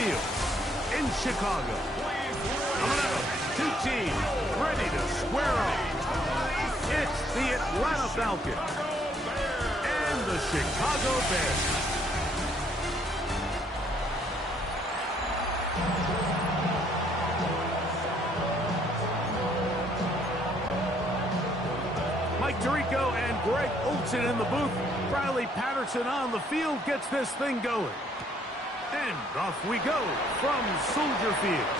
Field in Chicago. Coming up, two teams ready to square off. It's the Atlanta Falcons and the Chicago Bears. Mike Tirico and Greg Olsen in the booth. Riley Patterson on the field gets this thing going. And off we go from Soldier Field.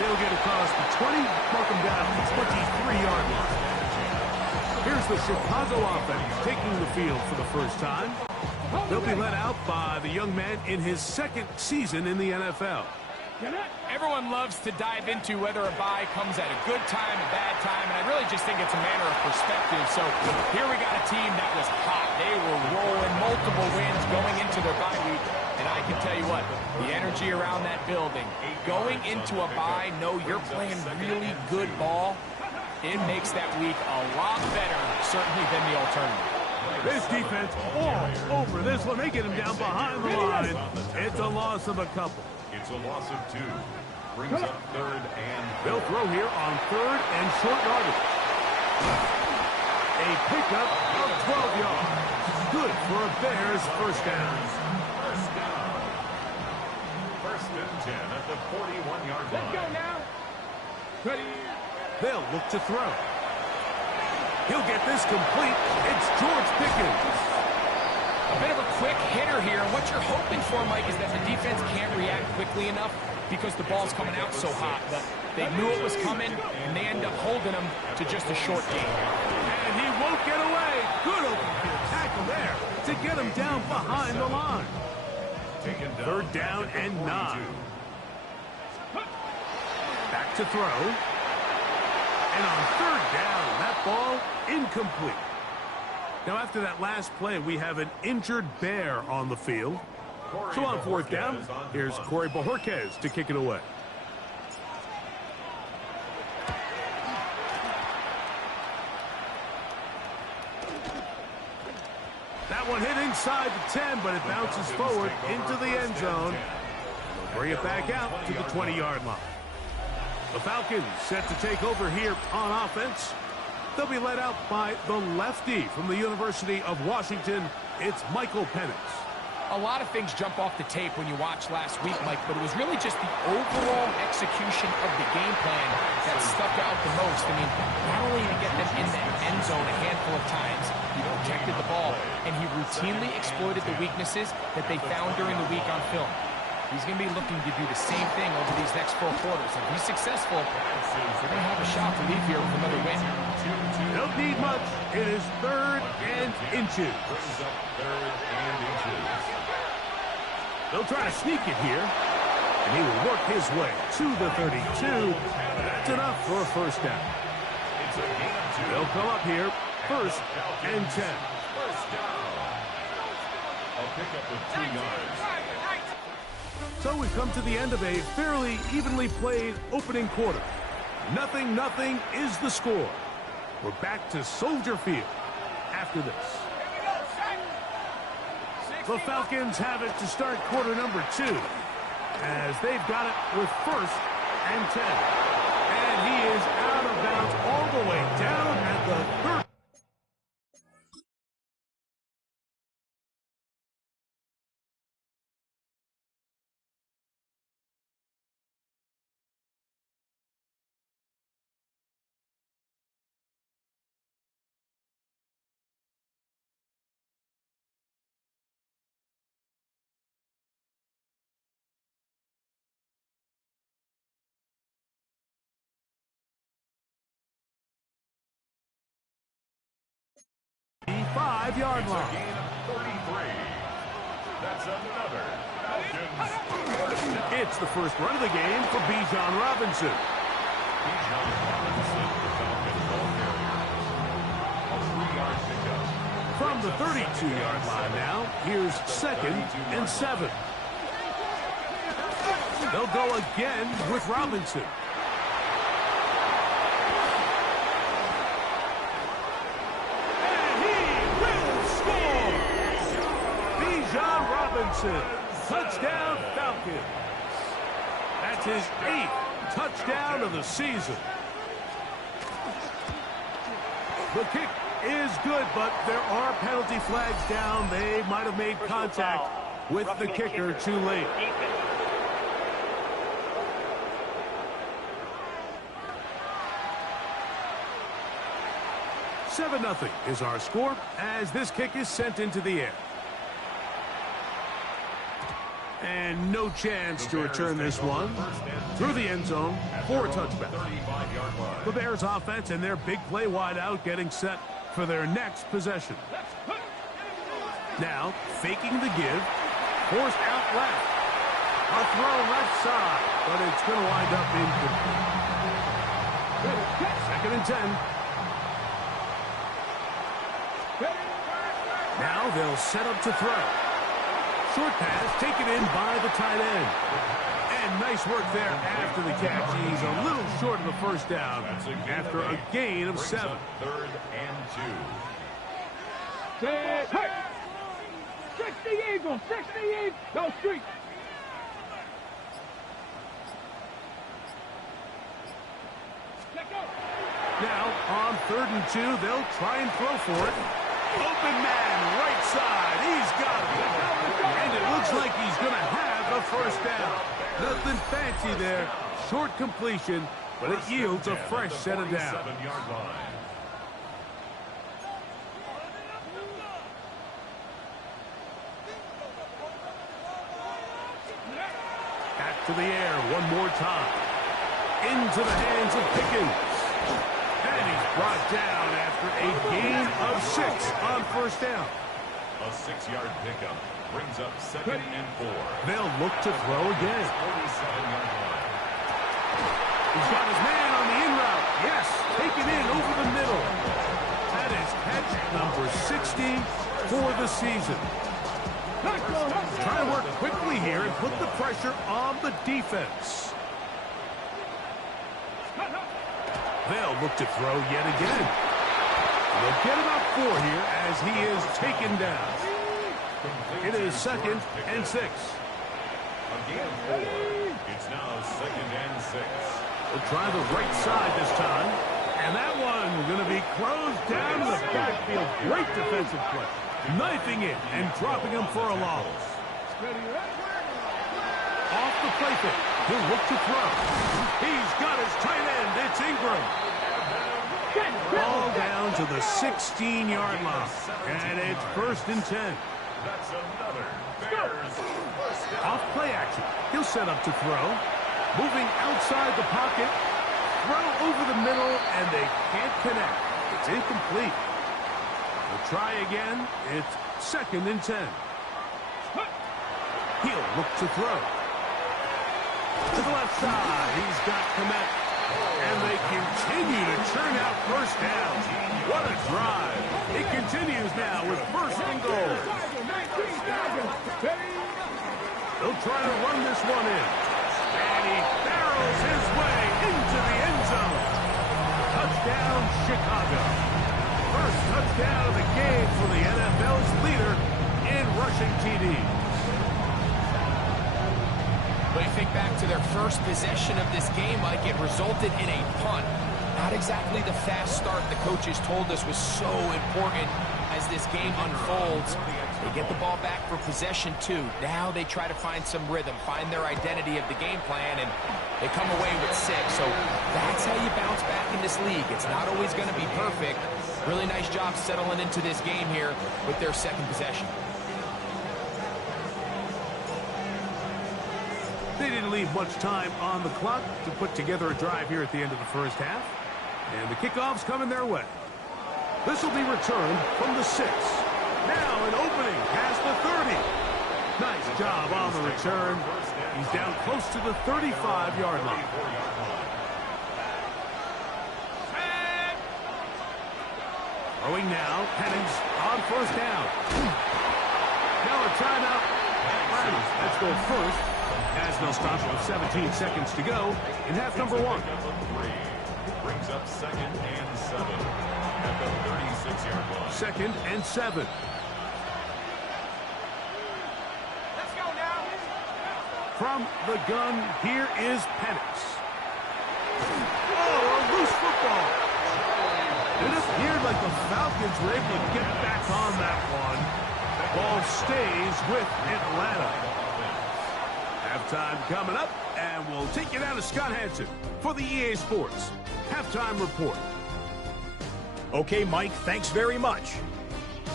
They'll get across the 20, mark them down at the 23-yard line. Here's the Chicago offense taking the field for the first time. They'll be led out by the young man in his second season in the NFL. Everyone loves to dive into whether a bye comes at a good time, a bad time, and I really just think it's a matter of perspective. So here we got a team that was hot. They were rolling, multiple wins going into their bye week. And I can tell you what, the energy around that building, going into a bye, know you're playing really good ball, it makes that week a lot better, certainly, than the alternative. This defense all over this one. They get him down behind the line. It's a loss of a couple. It's a loss of 2. Brings up third and... They'll throw here on third and short yardage. A pickup of 12 yards. Good for a Bears first down. First and 10 at the 41-yard line. Let's go now. Ready. They'll look to throw. He'll get this complete. It's George Pickens. A bit of a quick hitter here. What you're hoping for, Mike, is that the defense can't react quickly enough because the ball's coming out so hot. But they knew it was coming, and they end up holding him to just a short gain. And he won't get away. Good open field tackle there to get him down behind the line. Third down and 9. Back to throw. And on third down, that ball incomplete. Now, after that last play, we have an injured Bear on the field. So on fourth down, here's Corey Bojorquez to kick it away. That one hit inside the 10, but it bounces forward into the end zone. They'll bring it back out to the 20-yard line. The Falcons set to take over here on offense. They'll be led out by the lefty from the University of Washington. It's Michael Penix. A lot of things jump off the tape when you watch last week, Mike, but it was really just the overall execution of the game plan that stuck out the most. I mean, not only to get them in the end zone a handful of times, he protected the ball, and he routinely exploited the weaknesses that they found during the week on film. He's going to be looking to do the same thing over these next 4 quarters. If he's successful, they're going to have a shot to leave here with another win. Don't need much. It is third and inches. They'll try to sneak it here. And he will work his way to the 32. That's enough for a first down. They'll come up here, first and 10. I'll pick up with 2 yards. So we've come to the end of a fairly evenly played opening quarter. 0-0 is the score. We're back to Soldier Field after this. The Falcons have it to start quarter number 2 as they've got it with first and 10. And he is out of bounds all the way down at the 30. The 5-yard line. Gain of 33. That's another Falcons. It's the first run of the game for Bijan Robinson. Bijan Robinson, the Falcons ball carrier. A 3-yard pickup. From the 32-yard line now, here's second and 7. They'll go again with Robinson. Touchdown, Falcons. That's his 8th touchdown of the season. The kick is good, but there are penalty flags down. They might have made contact with the kicker too late. "7-0 is our score as this kick is sent into the air. And no chance to return this one through the end zone for a touchback. The Bears offense and their big play wide out getting set for their next possession. Now faking the give, forced out left. A throw left side, but it's going to wind up incomplete. 2nd and 10. Now they'll set up to throw. Short pass taken in by the tight end. And nice work there after the catch. He's a little short of the first down after a gain of 7. 3rd and 2. Hey! 60 Eagles! 60 Eagles! Go street! Now on 3rd and 2, they'll try and throw for it. Open man, right side. He's got it. And it looks like he's going to have a first down. Nothing fancy there. Short completion, but it yields a fresh set of downs. 47-yard line. Back to the air one more time. Into the hands of Pickens. And he's brought down after a gain of 6 on first down. A 6-yard pickup brings up 2nd and 4. They'll look to throw again. 47-yard line. He's got his man on the in route. Yes, taken in over the middle. That is catch number 60 for the season. Trying to work quickly here and put the pressure on the defense. They'll look to throw yet again. They'll get about 4 here as he is taken down. It is 2nd and 6. Again, 4. It's now 2nd and 6. They'll try the right side this time. And that one going to be closed down to the backfield. Great defensive play. Knifing it and dropping him for a loss. Off the play fake. He'll look to throw. He's got his tight end. It's Ingram. Ball down to the 16-yard line. And it's 1st and 10. That's another Bears first down. Off play action. He'll set up to throw. Moving outside the pocket. Throw over the middle, and they can't connect. It's incomplete. They'll try again. It's 2nd and 10. He'll look to throw. To the left side. He's got Kmet. And they continue to churn out first downs. What a drive. It continues now with 1st and goal. They'll try to run this one in. And he barrels his way into the end zone. Touchdown, Chicago. First touchdown of the game for the NFL's leader in rushing TDs. But you think back to their first possession of this game, Mike, it resulted in a punt. Not exactly the fast start the coaches told us was so important as this game unfolds. They get the ball back for possession 2. Now they try to find some rhythm, find their identity of the game plan, and they come away with 6. So that's how you bounce back in this league. It's not always going to be perfect. Really nice job settling into this game here with their 2nd possession. They didn't leave much time on the clock to put together a drive here at the end of the first half. And the kickoff's coming their way. This will be returned from the 6. Now an opening past the 30. Nice job on the return. He's down close to the 35-yard line. Throwing now. Pennings on 1st down. Now a timeout. Let's go first. As they'll stop with 17 seconds to go in half number 1. Brings up 2nd and 7 at the 36-yard line. 2nd and 7. Let's go now. From the gun, here is Penix. Oh, a loose football. It appeared like the Falcons were able to get back on that one. Ball stays with Atlanta. Halftime coming up, and we'll take you down to Scott Hanson for the EA Sports Halftime Report. Okay, Mike, thanks very much.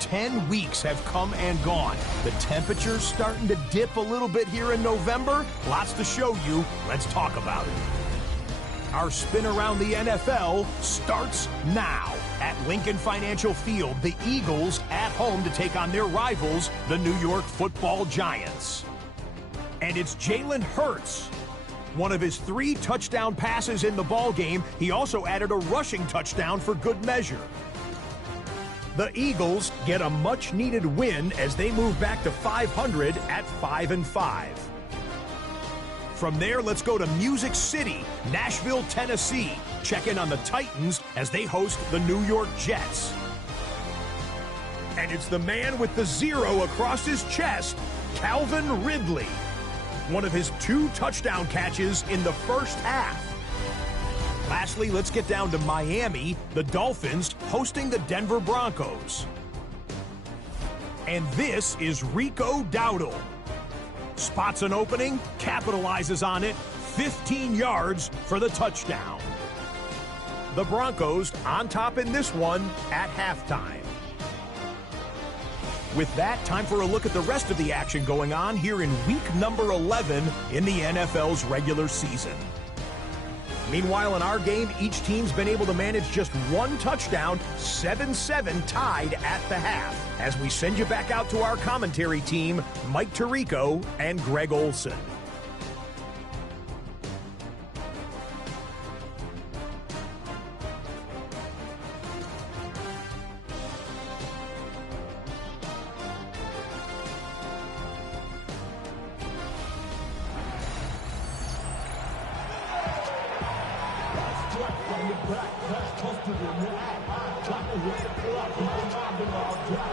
10 weeks have come and gone. The temperature's starting to dip a little bit here in November. Lots to show you. Let's talk about it. Our spin around the NFL starts now. At Lincoln Financial Field, the Eagles at home to take on their rivals, the New York Football Giants. And it's Jalen Hurts. One of his 3 touchdown passes in the ballgame, he also added a rushing touchdown for good measure. The Eagles get a much-needed win as they move back to 500 at 5-5. From there, let's go to Music City, Nashville, Tennessee. Check in on the Titans as they host the New York Jets. And it's the man with the 0 across his chest, Calvin Ridley. One of his 2 touchdown catches in the first half. Lastly, let's get down to Miami, the Dolphins hosting the Denver Broncos. And this is Rico Dowdle. Spots an opening, capitalizes on it, 15 yards for the touchdown. The Broncos on top in this one at halftime. With that, time for a look at the rest of the action going on here in week number 11 in the NFL's regular season. Meanwhile, in our game, each team's been able to manage just 1 touchdown, 7-7 tied at the half. As we send you back out to our commentary team, Mike Tirico and Greg Olson.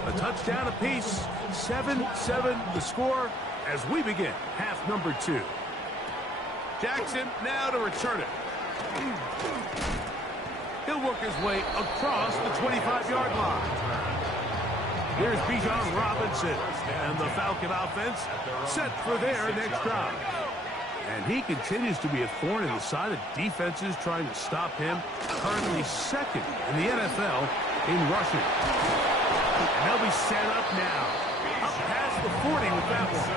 A touchdown apiece, 7-7 the score as we begin half number 2. Jackson now to return it. He'll work his way across the 25-yard line. Here's Bijan Robinson, and the Falcon offense set for their next drive. And he continues to be a thorn in the side of defenses trying to stop him. Currently second in the NFL in rushing. And they'll be set up now. Up past the 40 with that one.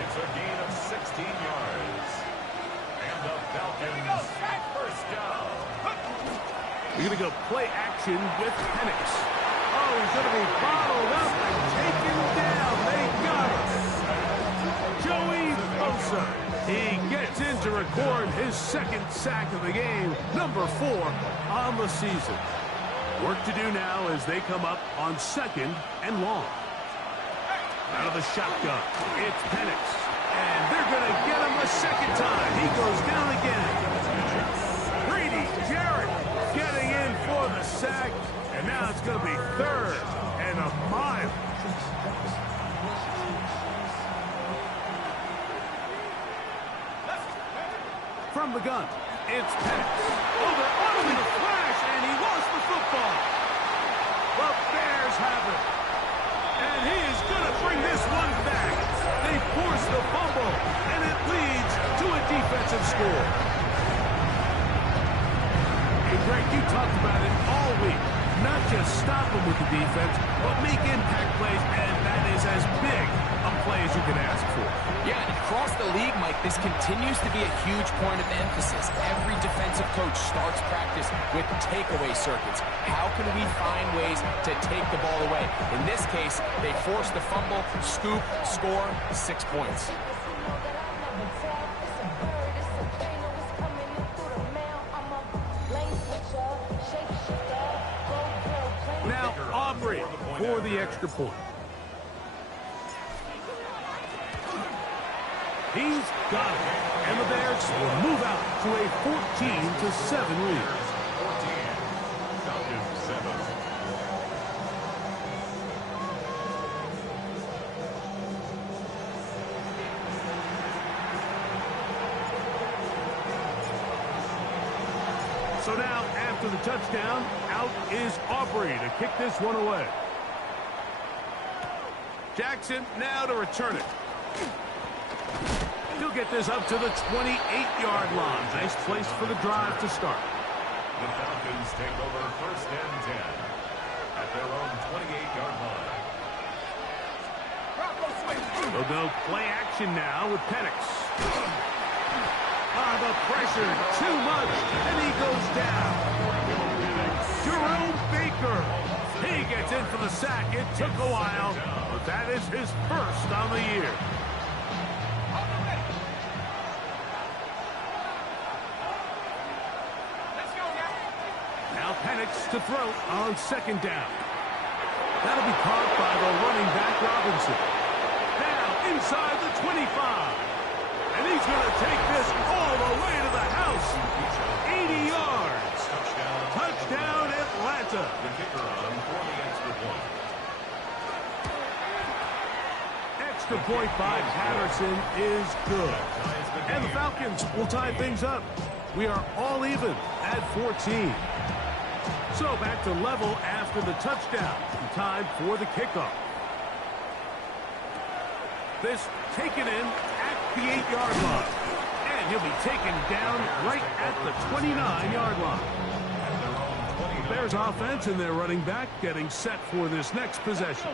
It's a gain of 16 yards. And the Falcons first down. We're going to go play action with Penix. Oh, he's going to be bottled up and taken down. They got him. Joey Bosa. He gets in to record his 2nd sack of the game, number 4 on the season. Work to do now as they come up on 2nd and long. Out of the shotgun, it's Penix. And they're going to get him a 2nd time. He goes down again. Grady Jarrett getting in for the sack. And now it's going to be 3rd and a mile. From the gun, it's Penix. Oh, they're on in a flash, and he lost the football. The Bears have it. And he is going to bring this one back. They force the fumble, and it leads to a defensive score. Hey, Greg, you talked about it all week. Not just stop them with the defense, but make impact plays, and that is as big a play as you can ask for. Yeah, and across the league, Mike, this continues to be a huge point of emphasis. Every defensive coach starts practice with takeaway circuits. How can we find ways to take the ball away? In this case, they force the fumble, scoop, score, 6 points. Now, Aubrey for the extra point. He's got it. And the Bears will move out to a 14-7 lead. 14, Falcons 7. So now, after the touchdown, out is Aubrey to kick this one away. Jackson now to return it. He'll get this up to the 28-yard line. Nice place for the drive to start. The Falcons take over first and 10 at their own 28-yard line. They'll go play action now with Penix. The pressure, too much, and he goes down. Jerome Baker. He gets in for the sack. It took a while, but that is his first on the year. Now Penix to throw on second down. That'll be caught by the running back Robinson. Now inside the 25. And he's going to take this all the way to the house. 80 yards. Touchdown Atlanta. The kicker on for the extra point. Extra point by Patterson is good. And the Falcons will tie things up. We are all even at 14. So back to level after the touchdown. Time for the kickoff. This taken in at the 8-yard line. And he'll be taken down right at the 29-yard line. The Bears offense and their running back getting set for this next possession.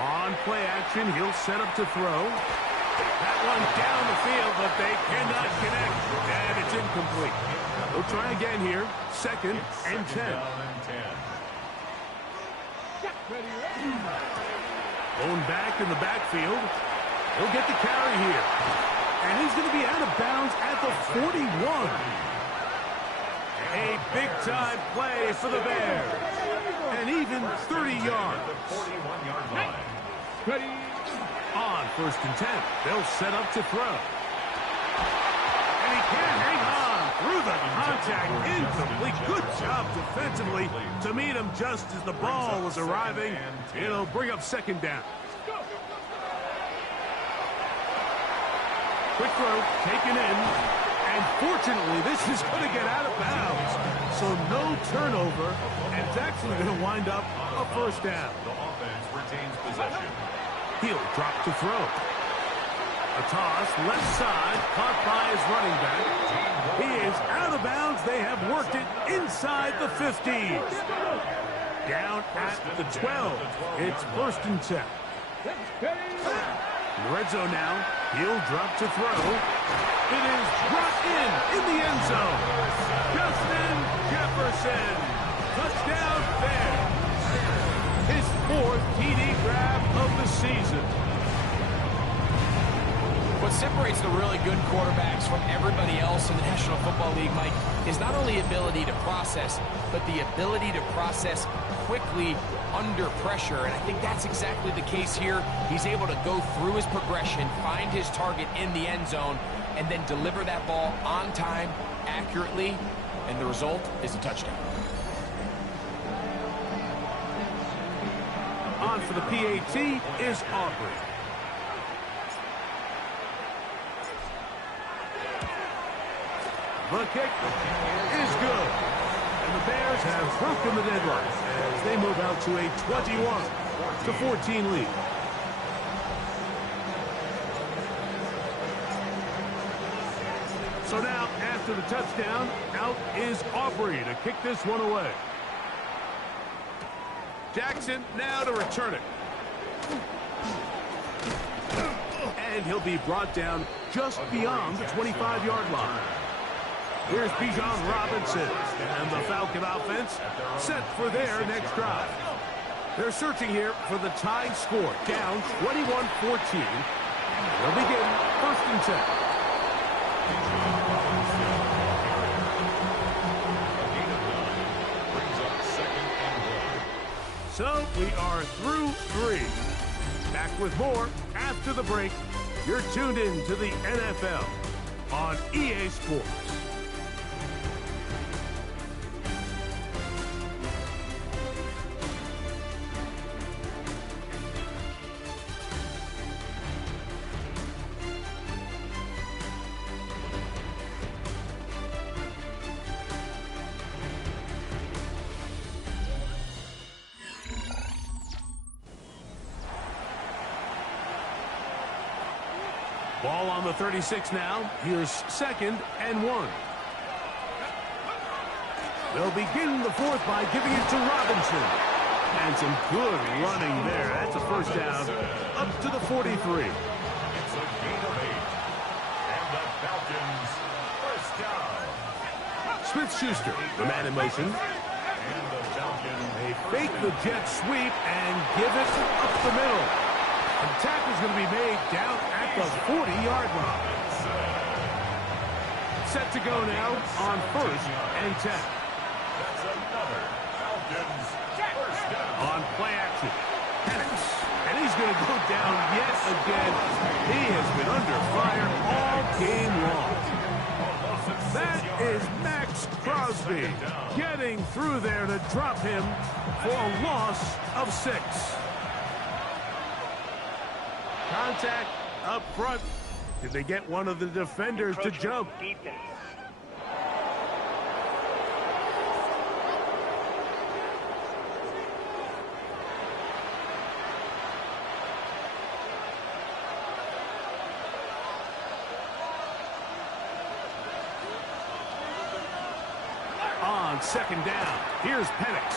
On play action, he'll set up to throw. That one down the field, but they cannot connect. And it's incomplete. They'll try again here. Second and 10. Going back in the backfield. He'll get the carry here. And he's going to be out of bounds at the 41. A big-time play for the Bears. And even 30 yards. The 41-yard line. Ready. On first and 10. They'll set up to throw. And he can't hang on through the contact. Incomplete. Good job defensively to meet him just as the ball was arriving. It'll bring up second down. Quick throw, taken in. And fortunately, this is going to get out of bounds. So no turnover. And it's actually going to wind up a first down. The offense retains possession. He'll drop to throw. A toss, left side, caught by his running back. He is out of bounds. They have worked it inside the 50. Down at the 12. It's first and 10. In the red zone now. He'll drop to throw. It is brought in the end zone. Justin Jefferson. Touchdown Bears. His fourth TD grab of the season. What separates the really good quarterbacks from everybody else in the National Football League, Mike, is not only ability to process, but the ability to process quickly under pressure. And I think that's exactly the case here. He's able to go through his progression, find his target in the end zone, and then deliver that ball on time, accurately, and the result is a touchdown. On for the PAT is Aubrey. The kick is good. And the Bears have broken the deadline as they move out to a 21-14 lead. So now, after the touchdown, out is Aubrey to kick this one away. Jackson now to return it. And he'll be brought down just beyond the 25-yard line. Here's Bijan Robinson, and the Falcon offense set for their next drive. They're searching here for the tie score, down 21-14. They'll begin first and 10. So we are through 3. Back with more after the break. You're tuned in to the NFL on EA Sports. Ball on the 36 now. Here's 2nd and 1. They'll begin the 4th by giving it to Robinson. And some good running there. That's a first down up to the 43. It's a gain of 8. And the Falcons first down. Smith-Schuster, the man in motion. And the Falcons They fake the jet sweep and give it up the middle. The tackle's going to be made down at the 40-yard line. Set to go now on 1st and 10. That's another Falcons first down. On play action. Penix. And he's going to go down yet again. He has been under fire all game long. That is Max Crosby getting through there to drop him for a loss of 6. Contact up front. Did they get one of the defenders to jump? On 2nd down, here's Penix.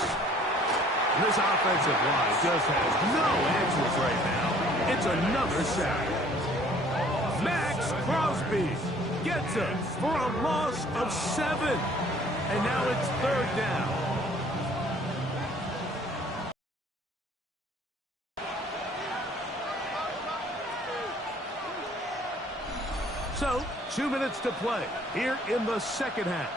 And this offensive line just has no answers right now. It's another sack. Max Crosby gets it for a loss of 7. And now it's 3rd down. So, 2 minutes to play here in the 2nd half.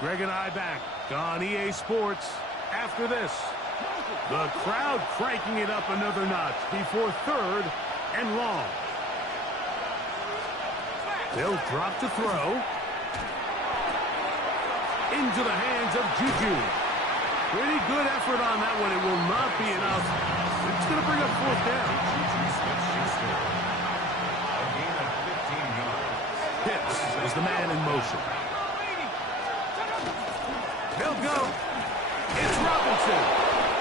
Greg and I back on EA Sports after this. The crowd cranking it up another notch before 3rd and long. They'll drop to throw. Into the hands of Juju. Pretty good effort on that one. It will not be enough. It's going to bring up 4th down. A gain of 15 yards. Pitts is the man in motion. They'll go. It's Robinson.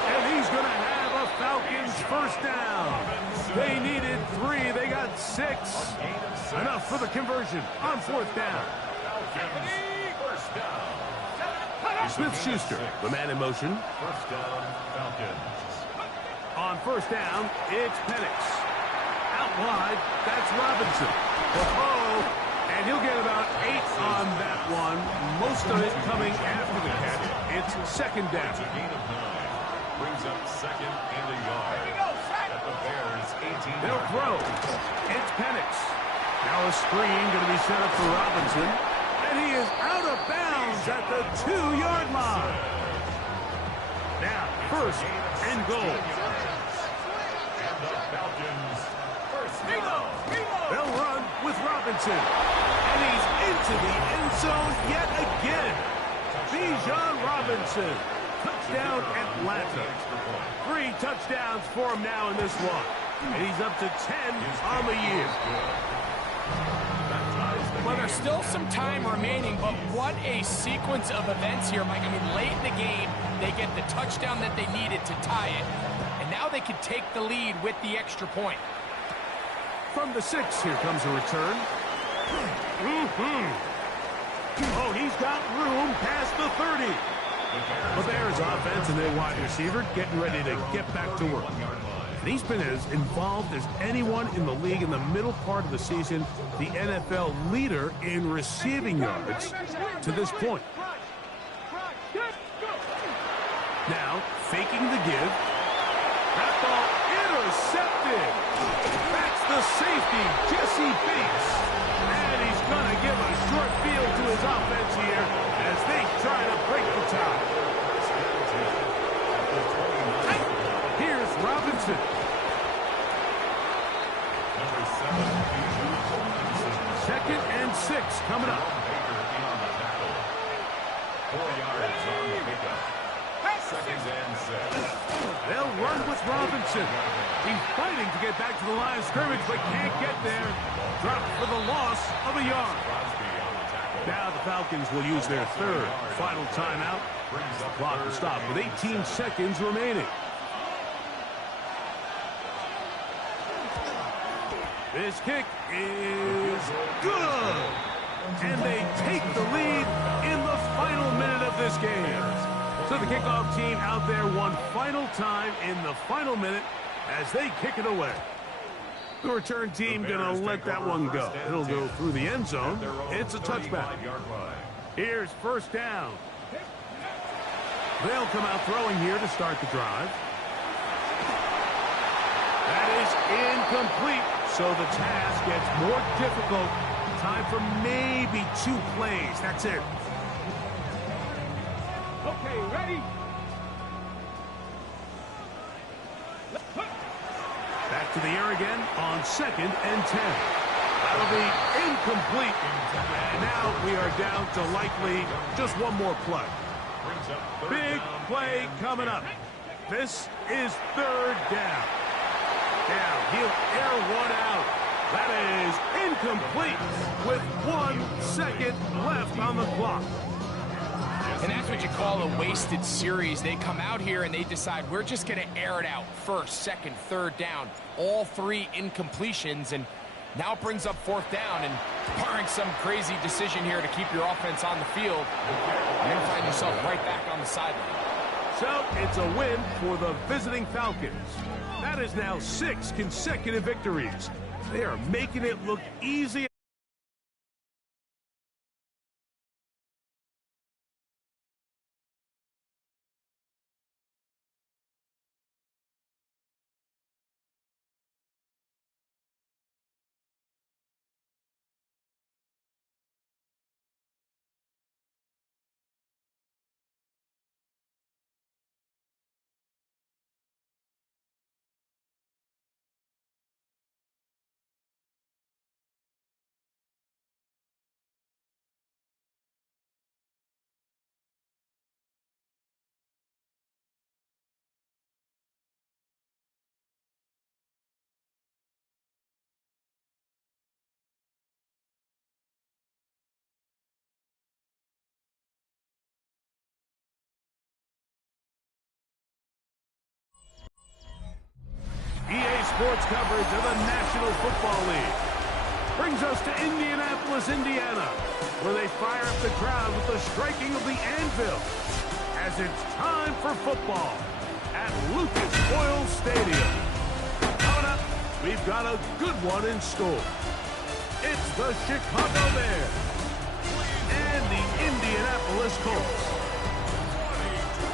And he's going to have a Falcons first down. They needed 3. They got 6. Enough for the conversion on 4th down. First down. Smith-Schuster, the man in motion. First down, Falcons. On 1st down, it's Penix. Out wide, that's Robinson. Oh, and he'll get about 8 on that one. Most of it coming after the catch. It's 2nd down. It's a gain of 9. Brings up 2nd and a yard. At the Bears, 18. They'll throw. It's Penix. Now a screen going to be set up for Robinson. And he is out of bounds at the 2-yard line. Now, 1st and goal. And the Falcons first down. They'll run with Robinson. And he's into the end zone yet again. Bijan Robinson. Touchdown Atlanta. 3 touchdowns for him now in this one. And he's up to 10 on the year. Well, there's still some time remaining, but what a sequence of events here, Mike. I mean, late in the game, they get the touchdown that they needed to tie it. And now they can take the lead with the extra point. From the 6, here comes a return. Oh, he's got room past the 30. The Bears offense and their wide receiver getting ready to get back to work. And he's been as involved as anyone in the league in the middle part of the season, the NFL leader in receiving yards to this point. Now, faking the give. That ball intercepted. That's the safety, Jesse Bates. And he's going to give a short field to his offense here as they try to break the tie. Here's Robinson. Number 7, 2nd and 6 coming up. 4 yards on the pickup. 2nd and 6. They'll run with Robinson. He's fighting to get back to the line of scrimmage, but can't get there. Dropped for the loss of a yard. Now the Falcons will use their 3rd final timeout. Clock will stop with 18 seconds remaining. This kick is good. And they take the lead in the final minute of this game. So the kickoff team out there one final time in the final minute as they kick it away. The return team going to let that one go. It'll go through the end zone. It's a touchback. Here's first down. They'll come out throwing here to start the drive. That is incomplete, so the task gets more difficult. Time for maybe 2 plays. That's it. Okay, ready? Back to the air again on 2nd and 10. That'll be incomplete. And now we are down to likely just one more play. Big play coming up. This is 3rd down. Now he'll air one out. That is incomplete with 1 second left on the clock. And that's what you call a wasted series. They come out here and they decide we're just going to air it out. 1st, 2nd, 3rd down. All 3 incompletions. And now it brings up 4th down. And barring some crazy decision here to keep your offense on the field, you're going to find yourself right back on the sideline. So it's a win for the visiting Falcons. That is now 6 consecutive victories. They are making it look easy. EA Sports coverage of the National Football League brings us to Indianapolis, Indiana, where they fire up the crowd with the striking of the anvil as it's time for football at Lucas Oil Stadium. Coming up, we've got a good one in store. It's the Chicago Bears and the Indianapolis Colts.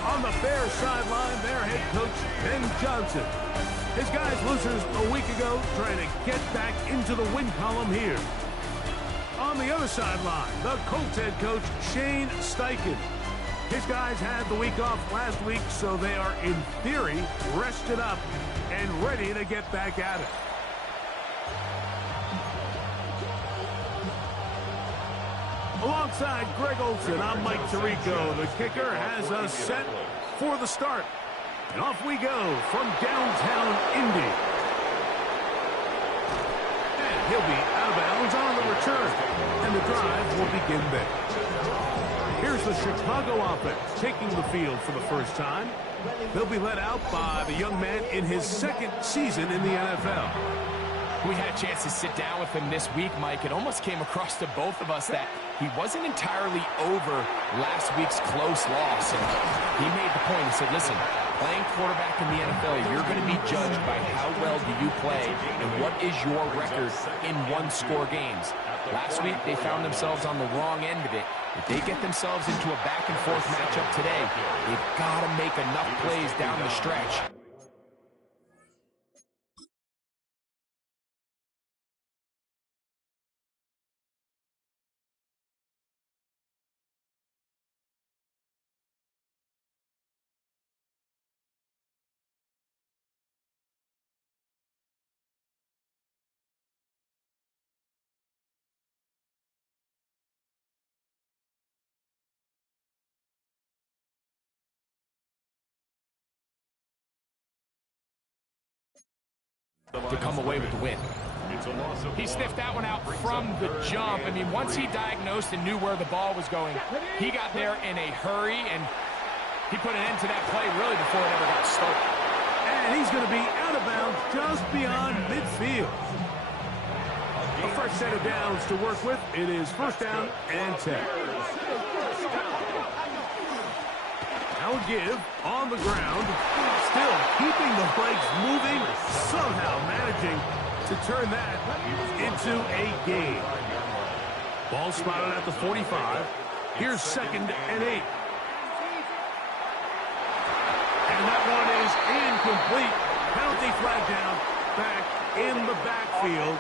On the Bears sideline, their head coach, Ben Johnson. His guys losers a week ago trying to get back into the win column here. On the other sideline, the Colts head coach, Shane Steichen. His guys had the week off last week, so they are, in theory, rested up and ready to get back at it. Alongside Greg Olsen, I'm Mike Tirico. The kicker has us set for the start. And off we go from downtown Indy. And he'll be out of bounds on the return. And the drive will begin there. Here's the Chicago offense taking the field for the first time. They'll be led out by the young man in his 2nd season in the NFL. We had a chance to sit down with him this week, Mike. It almost came across to both of us that he wasn't entirely over last week's close loss. And he made the point. He said, listen, playing quarterback in the NFL, you're going to be judged by how well do you play and what is your record in one-score games. Last week, they found themselves on the wrong end of it. If they get themselves into a back-and-forth matchup today, they've got to make enough plays down the stretch. To come away with the win. He sniffed that one out from the jump. I mean, once he diagnosed and knew where the ball was going, he got there in a hurry, and he put an end to that play really before it ever got started. And he's going to be out of bounds just beyond midfield. set of downs to work with. It is first down and 10. Now a give on the ground. Still keeping the legs moving. Somehow managing to turn that into a gain. Ball spotted at the 45. Here's second and 8. And that one is incomplete. Penalty flag down. Back in the backfield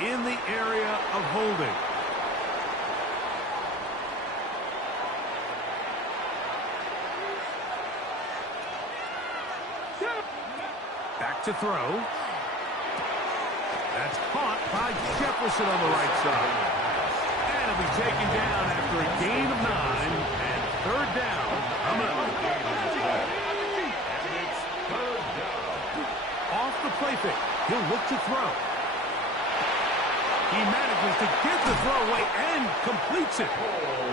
in the area of holding. Back to throw. That's caught by Jefferson on the right side. And it'll be taken down after a gain of 9 and third down. Off the play fake. He'll look to throw. He manages to get the throw away and completes it.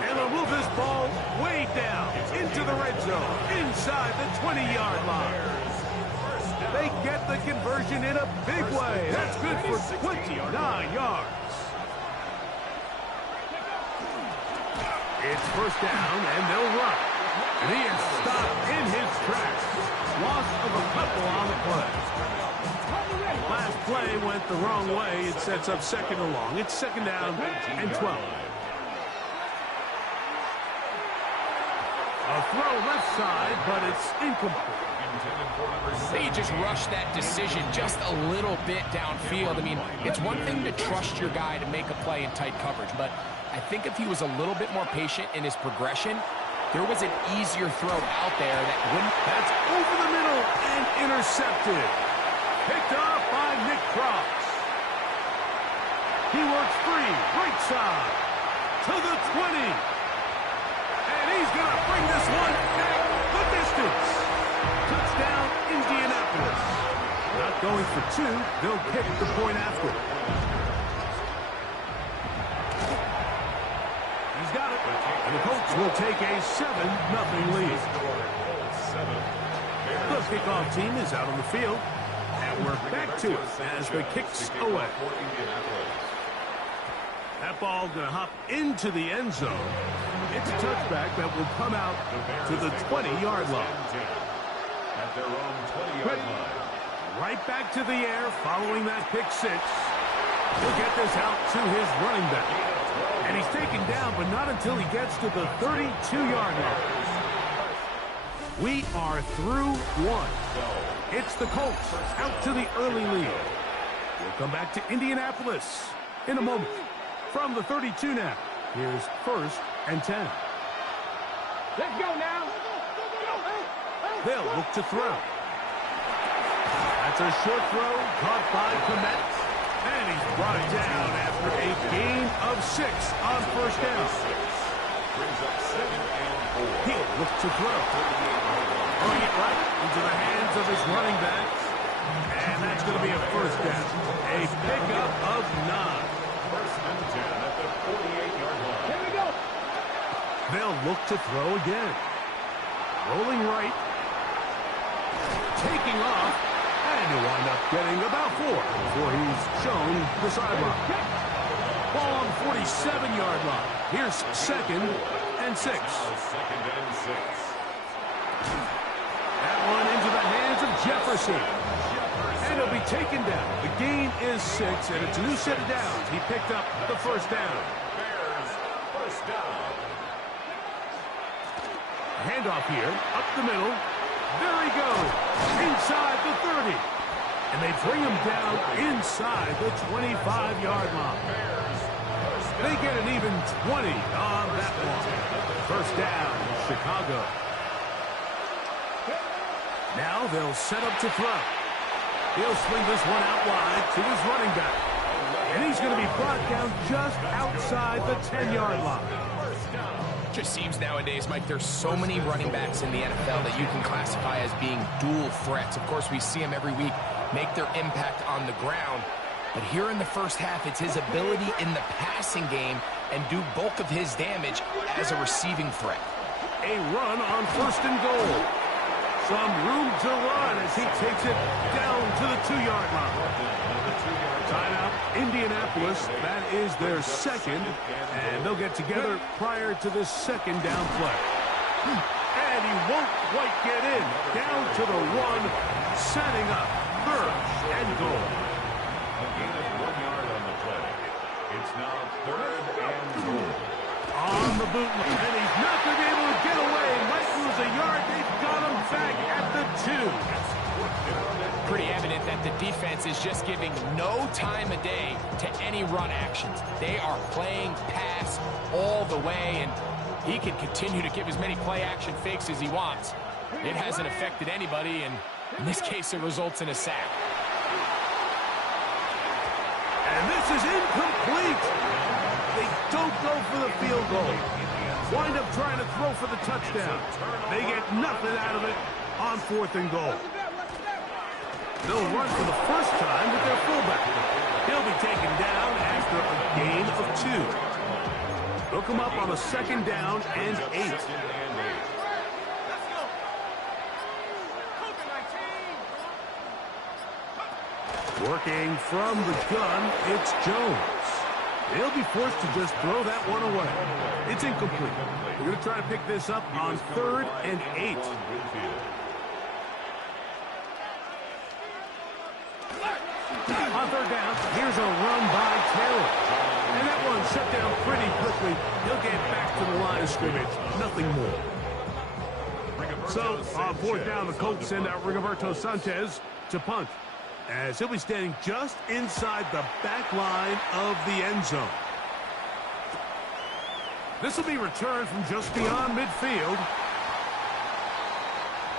And they'll move this ball way down into the red zone, inside the 20-yard line. They get the conversion in a big way. That's good for 29 yards. It's first down, and they'll run. And he is stopped in his tracks. Loss of a couple on the play. Last play went the wrong way. It sets up second and long. It's second down and 12. A throw left side, but it's incomplete. They just rushed that decision just a little bit downfield. I mean, it's one thing to trust your guy to make a play in tight coverage, but I think if he was a little bit more patient in his progression, there was an easier throw out there that wouldn't. That's over the middle and intercepted. Picked off by Nick Cross. He works free, right side, to the 20. And he's going to bring this one back the distance. Touchdown, Indianapolis. Not going for 2. They'll kick the point after. He's got it. And the Colts will take a 7-0 lead. The kickoff team is out on the field. And we're back to it as the kicks away. That ball going to hop into the end zone. It's a touchback that will come out to the 20-yard line. At their own 20-yard line. Right back to the air following that pick 6. He'll get this out to his running back. And he's taken down, but not until he gets to the 32-yard line. We are through 1. It's the Colts out to the early lead. We'll come back to Indianapolis in a moment. From the 32 now, here's first and 10. Let's go now. They'll look to throw. That's a short throw caught by Kmet. And he's brought it down after a gain of 6 on first down. Brings up 2nd and 4. He'll look to throw. Throwing it right into the hands of his running back. And that's going to be a first down. A pickup of 9. First and 10 at the 48-yard line. Here we go. They'll look to throw again. Rolling right. Taking off. And he'll wind up getting about 4 before he's shown the sideline. Ball on the 47-yard line. Here's second and 6. Second and 6. That one into the hands of Jefferson. And he'll be taken down. The gain is 6, and it's a new set of downs. He picked up the first down. Bears, first down. Handoff here, up the middle. There he goes, inside the 30. And they bring him down inside the 25-yard line. They get an even 20 on that one. First down, Chicago. Now they'll set up to throw. He'll swing this one out wide to his running back. And he's going to be brought down just outside the 10-yard line. Just seems nowadays, Mike, there's so many running backs in the NFL that you can classify as being dual threats. Of course, we see them every week make their impact on the ground. But here in the first half, it's his ability in the passing game and do bulk of his damage as a receiving threat. A run on first and goal. Some room to run as he takes it down to the 2-yard line. Timeout, Indianapolis. Indianapolis. That is their second, and they'll get together prior to this second down play. And he won't quite get in. Down to the 1, setting up third and goal. A gain of 1 yard on the play. It's now third and goal. On the bootleg, and he's not going to be able to get away. Might lose a yard. They've got him back at the 2. Pretty evident that the defense is just giving no time of day to any run actions. They are playing pass all the way, and he can continue to give as many play-action fakes as he wants. It hasn't affected anybody, and in this case, it results in a sack. And this is incomplete. They don't go for the field goal. Wind up trying to throw for the touchdown. They get nothing out of it on 4th and goal. They'll run for the first time with their fullback. He'll be taken down after a gain of 2. They'll come up on a 2nd down and 8. Working from the gun, it's Jones. They'll be forced to just throw that one away. It's incomplete. They're going to try to pick this up on 3rd and 8. On 3rd down, here's a run by Taylor. And that one shut down pretty quickly. He'll get back to the line of scrimmage. Nothing more. So, on 4th down, the Colts send out Rigoberto Sanchez to punt, as he'll be standing just inside the back line of the end zone. This will be returned from just beyond midfield.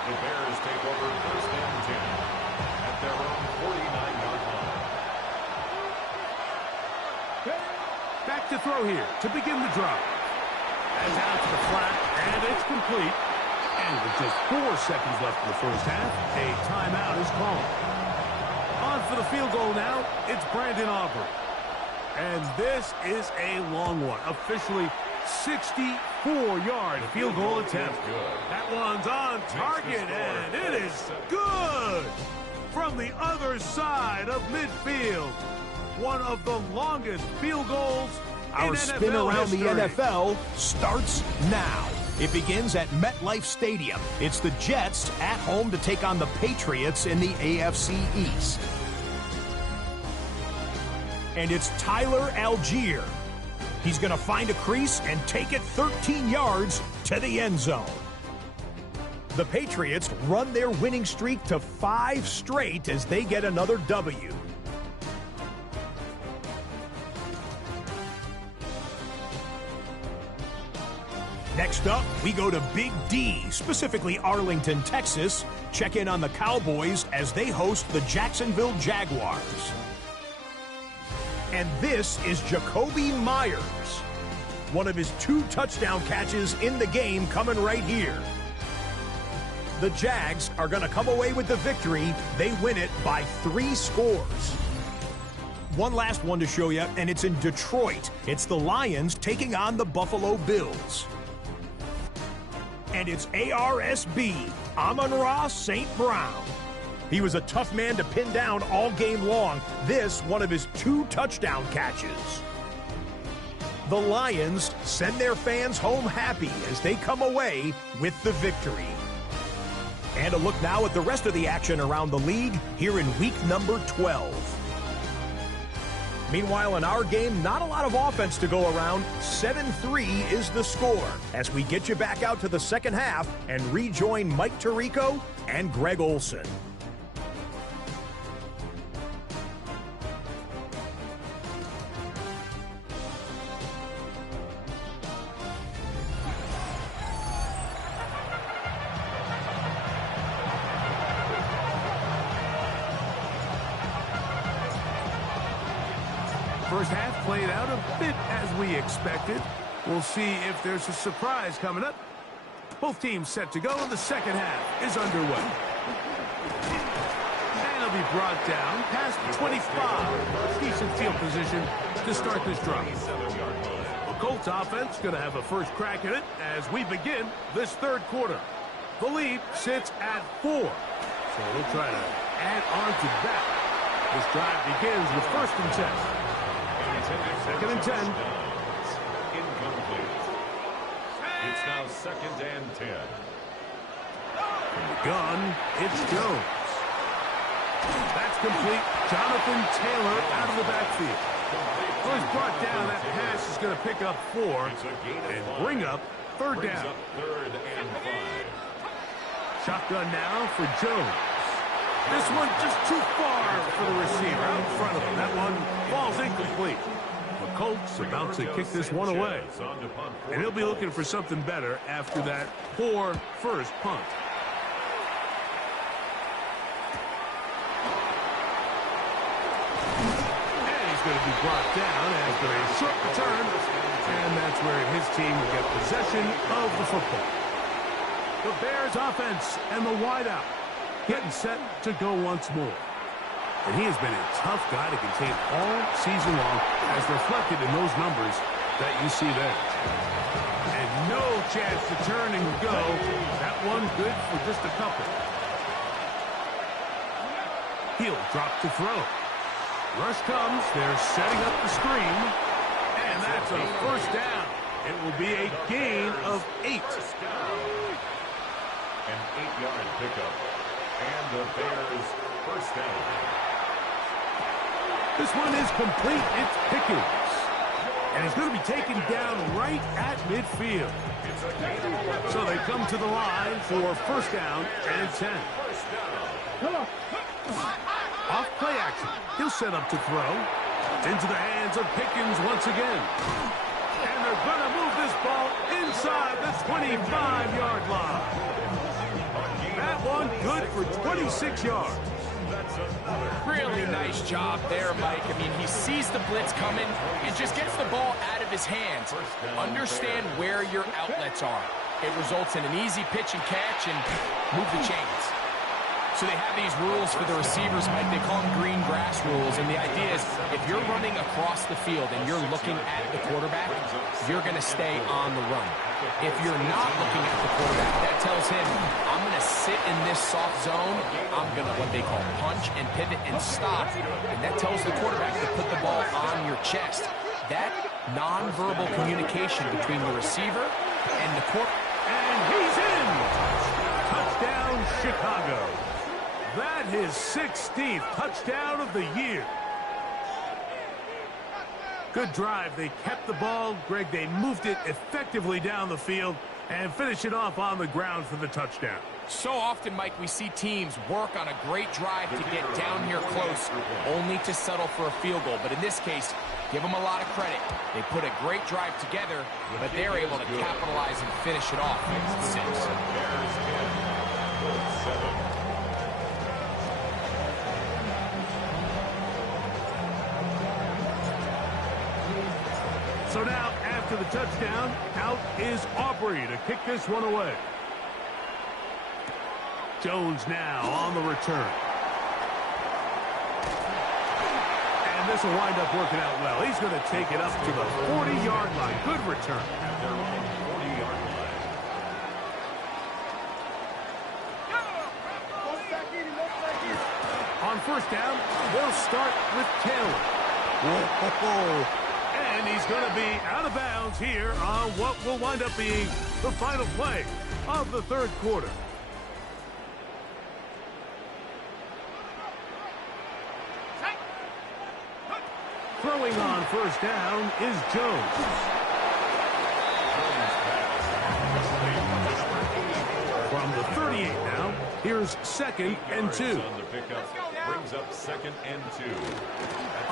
The Bears take over 1st and 10 at their own 49-yard line. Back to throw here to begin the drive. And down to the flat, and it's complete. And with just 4 seconds left in the first half, a timeout is called. On for the field goal now, it's Brandon Aubrey. And this is a long one. Officially 64-yard field goal attempt. That one's on target, and it is good from the other side of midfield. One of the longest field goals in Our NFL spin around history. the NFL starts now. It begins at MetLife Stadium. It's the Jets at home to take on the Patriots in the AFC East. And it's Tyler Algier. He's going to find a crease and take it 13 yards to the end zone. The Patriots run their winning streak to 5 straight as they get another W. Next up, we go to Big D, specifically Arlington, Texas. Check in on the Cowboys as they host the Jacksonville Jaguars. And this is Jacoby Myers. One of his 2 touchdown catches in the game coming right here. The Jags are going to come away with the victory. They win it by 3 scores. One last one to show you, and it's in Detroit. It's the Lions taking on the Buffalo Bills. And it's ARSB, Amon-Ra St. Brown. He was a tough man to pin down all game long. This, one of his 2 touchdown catches. The Lions send their fans home happy as they come away with the victory. And a look now at the rest of the action around the league here in week number 12. Meanwhile, in our game, not a lot of offense to go around. 7-3 is the score as we get you back out to the second half and rejoin Mike Tirico and Greg Olson. First half played out a bit as we expected. We'll see if there's a surprise coming up. Both teams set to go, and the second half is underway. And it'll be brought down past 25. Decent field position to start this drive. The Colts offense going to have a first crack at it as we begin this third quarter. The lead sits at 4. So they'll try to add on to that. This drive begins with 1st and 10. and 10. Incomplete. It's now 2nd and 10. From the gun, it's Jones. That's complete. Jonathan Taylor out of the backfield. Well, he's brought down. That pass is going to pick up 4 and bring up 3rd down. 3rd and 5. Shotgun now for Jones. This one just too far for the receiver out in front of him. That one falls incomplete. The Colts about to kick this one away. And he'll be looking for something better after that poor first punt. And he's going to be brought down after a short return. And that's where his team will get possession of the football. The Bears offense and the wideout getting set to go once more. And he has been a tough guy to contain all season long, as reflected in those numbers that you see there. And no chance to turn and go. That one good for just a couple. He'll drop to throw. Rush comes. They're setting up the screen. And that's a first down. It will be a gain of 8. An 8-yard pickup. And the Bears first down. This one is complete. It's Pickens. And he's going to be taken down right at midfield. So they come to the line for first down and 10. Off play action. He'll set up to throw. Into the hands of Pickens once again. And they're going to move this ball inside the 25-yard line. That one good for 26 yards. Really nice job there, Mike. I mean, he sees the blitz coming and just gets the ball out of his hands. Understand where your outlets are. It results in an easy pitch and catch and move the chains. So they have these rules for the receivers, Mike. They call them green grass rules. And the idea is if you're running across the field and you're looking at the quarterback, you're going to stay on the run. If you're not looking at the quarterback, that tells him, I'm going to sit in this soft zone. I'm going to what they call punch and pivot and stop. And that tells the quarterback to put the ball on your chest. That nonverbal communication between the receiver and the quarterback. And he's in! Touchdown, Chicago. That is 16th touchdown of the year. Good drive. They kept the ball. Greg, they moved it effectively down the field and finish it off on the ground for the touchdown. So often, Mike, we see teams work on a great drive to get down here close, only to settle for a field goal. But in this case, give them a lot of credit. They put a great drive together, but they're able to capitalize and finish it off. 6. So now, after the touchdown, out is Aubrey to kick this one away. Jones now on the return. And this will wind up working out well. He's going to take it up to the 40-yard line. Good return. At their own 40-yard line. On first down, they'll start with Taylor. Whoa. And he's going to be out of bounds here on what will wind up being the final play of the third quarter. Throwing on first down is Jones. From the 38 now, here's 2nd and 2. On the pickup, brings up 2nd and 2.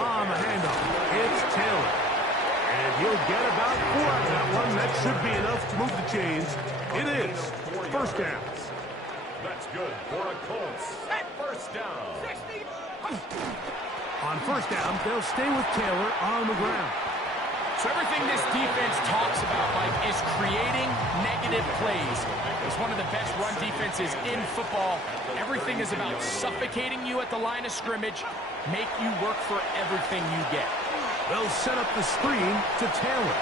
On the handoff, it's Taylor. And he'll get about 4 on that one. That should be enough to move the chains. It is first down. That's good for a Colts. First down. On first down, they'll stay with Taylor on the ground. So everything this defense talks about, Mike, is creating negative plays. It's one of the best run defenses in football. Everything is about suffocating you at the line of scrimmage, make you work for everything you get. They'll set up the screen to Taylor.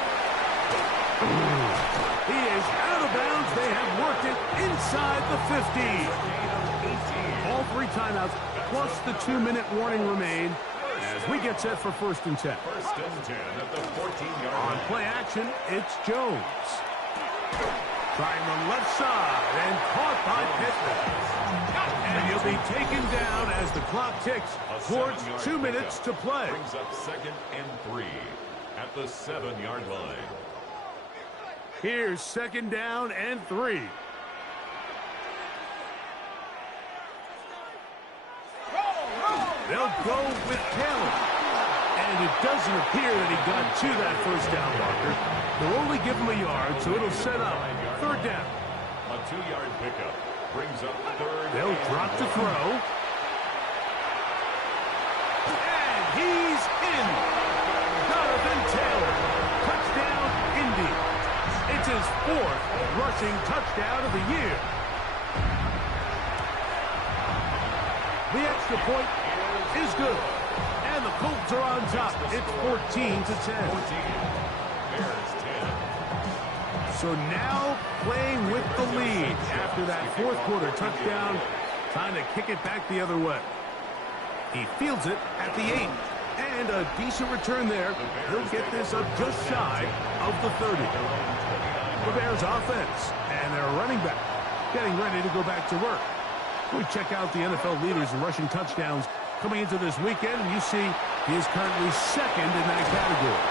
He is out of bounds. They have worked it inside the 50. All 3 timeouts, plus the 2-minute warning remain. as we get set for 1st and 10. 1st and 10 at the 14-yard On line. play action, it's Jones. Trying the left side and caught by Pittman. And he'll be taken down as the clock ticks towards 2 minutes to play. Brings up 2nd and 3 at the 7-yard line. Here's 2nd down and 3. They'll go with Taylor. And it doesn't appear that he got to that 1st down marker. They'll only give him a yard, so it'll set up 3rd down. A 2-yard pickup brings up 3rd. They'll drop to throw. And he's in. Jonathan Taylor. Touchdown, Indy. It's his 4th rushing touchdown of the year. The extra point is good. And the Colts are on top. It's 14-10. Bears 10. So now playing with the lead after that 4th quarter touchdown. Time to kick it back the other way. He fields it at the 8. And a decent return there. He'll get this up just shy of the 30. The Bears offense and their running back getting ready to go back to work. We check out the NFL leaders in rushing touchdowns coming into this weekend, and you see he is currently 2nd in that category.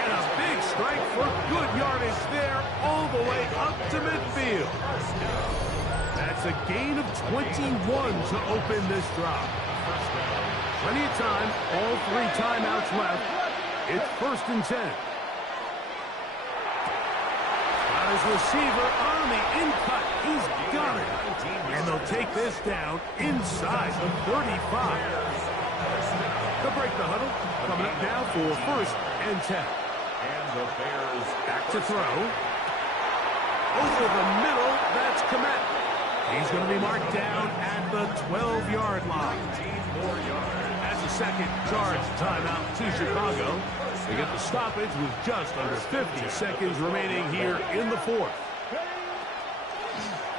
And a big strike for good yardage there all the way up to midfield. That's a gain of 21 to open this drive. Plenty of time, all 3 timeouts left. It's 1st and 10. Got his receiver on the in-cut. He's got it. And they'll take this down inside the 35. They'll break the huddle. Coming up now for 1st and 10. And the Bears Back to throw. Over the middle, that's Kmet. He's going to be marked down at the 12-yard line. 19 more yards. That's a 2nd charge timeout to Chicago. They get the stoppage with just under 50 seconds remaining here in the 4th.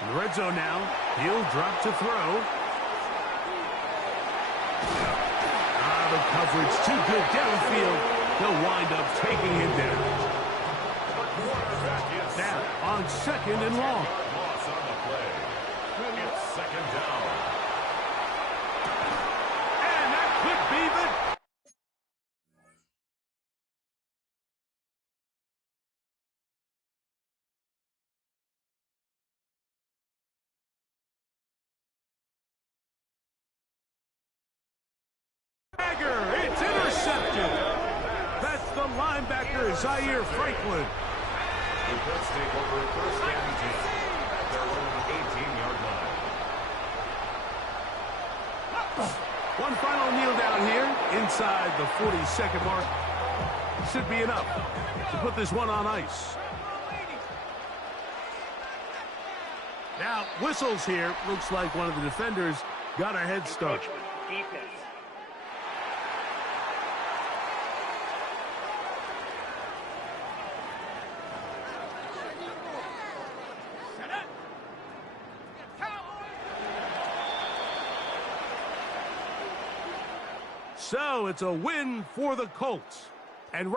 In the red zone now, he'll drop to throw. The coverage too good downfield. They'll wind up taking him down. Now on 2nd and long. Loss on the play. It's 2nd down. And that could be the... It's intercepted. That's the linebacker, Zaire Franklin. The Colts take over 1st and 10 at their own 18-yard line. One final kneel down here inside the 40-second mark. Should be enough to put this one on ice. Now, whistles here. Looks like one of the defenders got a head start. Defense. So it's a win for the Colts. And